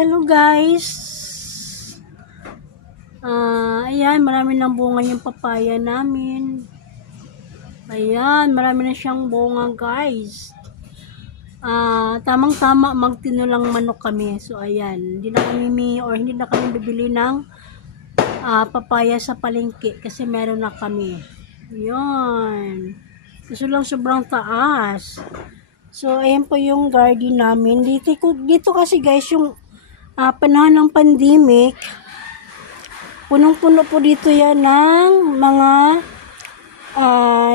Hello guys. Ayan, marami ng bunga yung papaya namin. Ayan, marami na siyang bunga guys. Tamang-tama magtinulang manok kami. So ayan, hindi na kami bibili ng papaya sa palengke kasi meron na kami. Ayan. Gusto lang sobrang taas. So ayan po yung garden namin. Dito kasi guys yung panahon ng pandemic, punong-puno po dito yan ng mga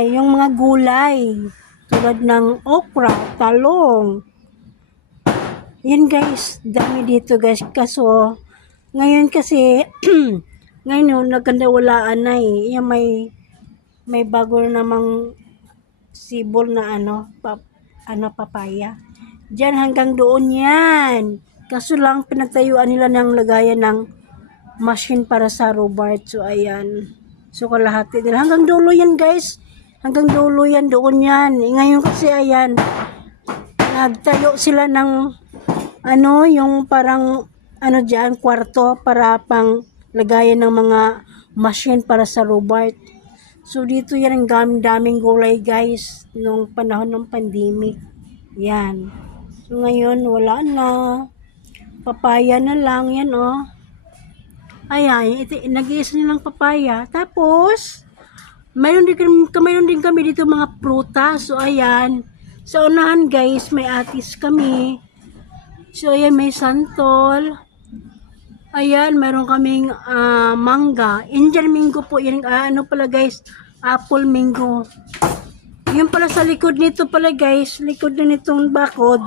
yung mga gulay tulad ng okra, talong. Yan guys, dami dito guys. Kaso ngayon kasi ngayon nagkandawalaan na eh. Yan may bago namang sibol na papaya. Diyan hanggang doon yan. Kaso lang pinagtayuan nila ng lagayan ng machine para sa robot. So ayan. So kalahati nila. Hanggang dulo yan guys. Hanggang dulo yan doon yan. Ngayon kasi ayan. Nagtayo sila ng yung parang dyan, kwarto para pang lagayan ng mga machine para sa robot. So dito yan ang daming gulay guys. Nung panahon ng pandemic. Yan. So ngayon wala na. Papaya na lang yan oh. Ayan, nag-iisa nilang papaya. Tapos mayroon din kami dito mga prutas. So ayan, sa unahan guys may atis kami. So ayan, may santol. Ayan, mayroon kaming mangga. Indian mango po yan. Pala guys, apple mango. Yung pala sa likod nito pala guys, likod na nitong bakod.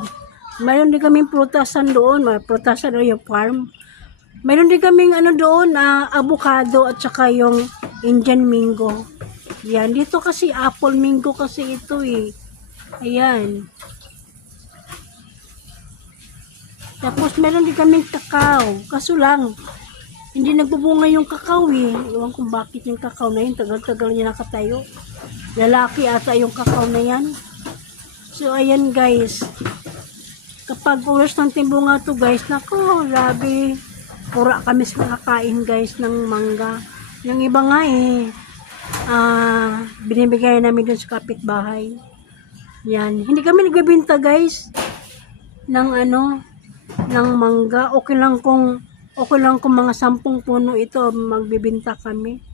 Mayroon din kaming prutasan doon, prutasan doon yung farm. Mayroon din kaming doon, avocado at saka yung Indian mango. Yan, dito kasi apple mango kasi ito eh. Ayan. Tapos meron din kaming kakao. Kaso lang, hindi nagbubunga yung kakao eh. Iwan kung bakit yung kakao na yun, tagal-tagal niya nakatayo. Lalaki ata yung kakao na yan. So ayan guys. Kapag oras ng timbunga to guys, nako, grabe. Pura kami sa kakain guys ng mangga. Yung iba nga eh, binibigay namin dun sa kapitbahay. Yan. Hindi kami nagbibenta guys ng ng mangga. Okay lang kung mga 10 puno ito, magbibenta kami.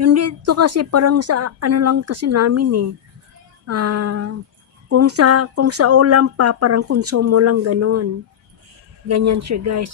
Yung dito kasi parang sa lang kasi namin eh. Kung sa ulam pa, parang konsumo lang ganun. Ganyan siya guys.